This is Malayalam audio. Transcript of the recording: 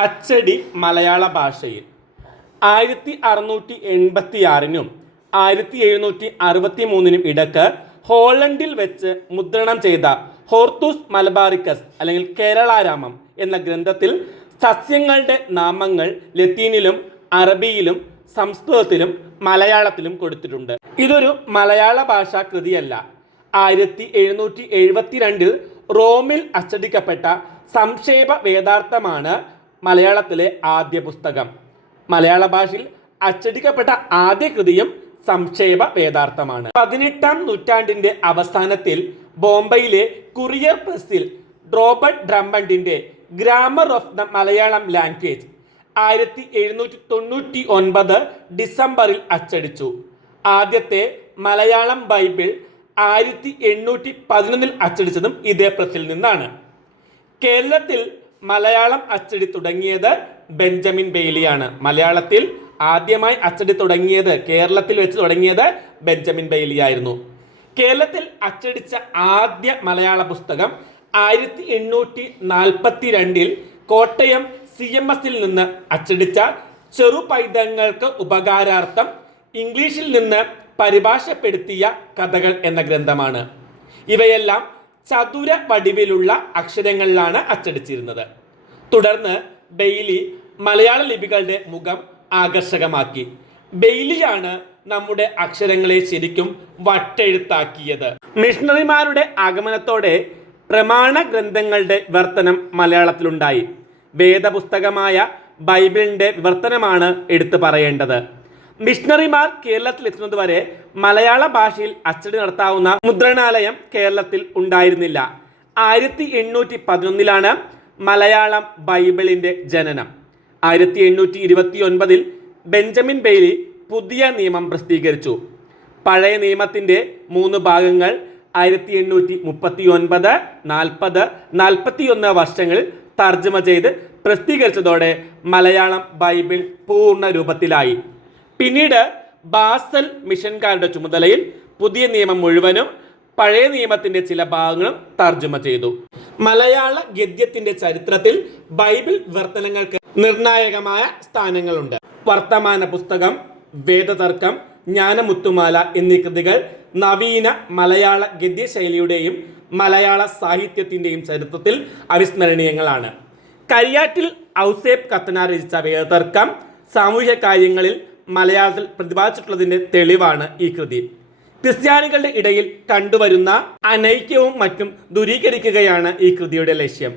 അച്ചടി മലയാള ഭാഷയിൽ 1686 1763 ഇടക്ക് ഹോളണ്ടിൽ വെച്ച് മുദ്രണം ചെയ്ത ഹോർത്തൂസ് മലബാറിക്കസ് അല്ലെങ്കിൽ കേരളാരാമം എന്ന ഗ്രന്ഥത്തിൽ സസ്യങ്ങളുടെ നാമങ്ങൾ ലത്തീനിലും അറബിയിലും സംസ്കൃതത്തിലും മലയാളത്തിലും കൊടുത്തിട്ടുണ്ട്. ഇതൊരു മലയാള ഭാഷാ കൃതിയല്ല. 1772 റോമിൽ അച്ചടിക്കപ്പെട്ട സംക്ഷേപ വേദാർത്ഥമാണ് മലയാളത്തിലെ ആദ്യ പുസ്തകം. മലയാള ഭാഷയിൽ അച്ചടിക്കപ്പെട്ട ആദ്യ കൃതിയും സംക്ഷേപ വേദാർത്ഥമാണ്. 18-ാം നൂറ്റാണ്ടിന്റെ അവസാനത്തിൽ ബോംബെയിലെ കുറിയർ പ്രസ്സിൽ റോബർട്ട് ഡ്രംമണ്ടിന്റെ grammar of the Malayalam language 1799 ഡിസംബറിൽ അച്ചടിച്ചു. ആദ്യത്തെ മലയാളം ബൈബിൾ 1811 അച്ചടിച്ചതും ഇതേ പ്രസ്സിൽ നിന്നാണ്. കേരളത്തിൽ മലയാളം അച്ചടി തുടങ്ങിയത് ബെഞ്ചമിൻ ബെയ്ലിയാണ്. മലയാളത്തിൽ ആദ്യമായി അച്ചടി തുടങ്ങിയത്, കേരളത്തിൽ വെച്ച് തുടങ്ങിയത് ബെഞ്ചമിൻ ബെയ്ലി ആയിരുന്നു. കേരളത്തിൽ അച്ചടിച്ച ആദ്യ മലയാള പുസ്തകം 1842 കോട്ടയം CMS നിന്ന് അച്ചടിച്ച ചെറുപൈതങ്ങൾക്ക് ഉപകാരാർത്ഥം ഇംഗ്ലീഷിൽ നിന്ന് പരിഭാഷപ്പെടുത്തിയ കഥകൾ എന്ന ഗ്രന്ഥമാണ്. ഇവയെല്ലാം ചതുര വടിവിലുള്ള അക്ഷരങ്ങളിലാണ് അച്ചടിച്ചിരുന്നത്. തുടർന്ന് ബെയ്ലി മലയാള ലിപികളുടെ മുഖം ആകർഷകമാക്കി. ബെയ്ലിയാണ് നമ്മുടെ അക്ഷരങ്ങളെ ശരിക്കും വട്ടെഴുത്താക്കിയത്. മിഷണറിമാരുടെ ആഗമനത്തോടെ പ്രമാണ ഗ്രന്ഥങ്ങളുടെ വിവർത്തനം മലയാളത്തിലുണ്ടായി. വേദപുസ്തകമായ ബൈബിളിന്റെ വിവർത്തനമാണ് എടുത്തു പറയേണ്ടത്. മിഷണറിമാർ കേരളത്തിൽ എത്തുന്നതുവരെ മലയാള ഭാഷയിൽ അച്ചടി നടത്താവുന്ന മുദ്രണാലയം കേരളത്തിൽ ഉണ്ടായിരുന്നില്ല. 1811 മലയാളം ബൈബിളിന്റെ ജനനം. 1829 ബെഞ്ചമിൻ ബെയ്ലി പുതിയ നിയമം പ്രസിദ്ധീകരിച്ചു. പഴയ നിയമത്തിന്റെ 3 ഭാഗങ്ങൾ 1839, 40, 41 വർഷങ്ങളിൽ തർജ്ജമ ചെയ്ത് പ്രസിദ്ധീകരിച്ചതോടെ മലയാളം ബൈബിൾ പൂർണ്ണ രൂപത്തിലായി. പിന്നീട് ബാസൽ മിഷൻകാരുടെ ചുമതലയിൽ പുതിയ നിയമം മുഴുവനും പഴയ നിയമത്തിന്റെ ചില ഭാഗങ്ങളും തർജ്ജമ ചെയ്തു. മലയാള ഗദ്യത്തിന്റെ ചരിത്രത്തിൽ ബൈബിൾ വിവർത്തനങ്ങൾക്ക് നിർണായകമായ സ്ഥാനങ്ങളുണ്ട്. വർത്തമാന പുസ്തകം, വേദതർക്കം, ജ്ഞാനമുത്തുമാല എന്നീ കൃതികൾ നവീന മലയാള ഗദ്യശൈലിയുടെയും മലയാള സാഹിത്യത്തിന്റെയും ചരിത്രത്തിൽ അവിസ്മരണീയങ്ങളാണ്. കരിയാറ്റിൽ ഔസേപ്പ് കത്തനാർ രചിച്ച വേദതർക്കം സാമൂഹ്യ കാര്യങ്ങളിൽ മലയാളത്തിൽ പ്രതിപാദിച്ചിട്ടുള്ളതിന്റെ തെളിവാണ് ഈ കൃതി. ക്രിസ്ത്യാനികളുടെ ഇടയിൽ കണ്ടുവരുന്ന അനൈക്യവും മറ്റും ദൂരീകരിക്കുകയാണ് ഈ കൃതിയുടെ ലക്ഷ്യം.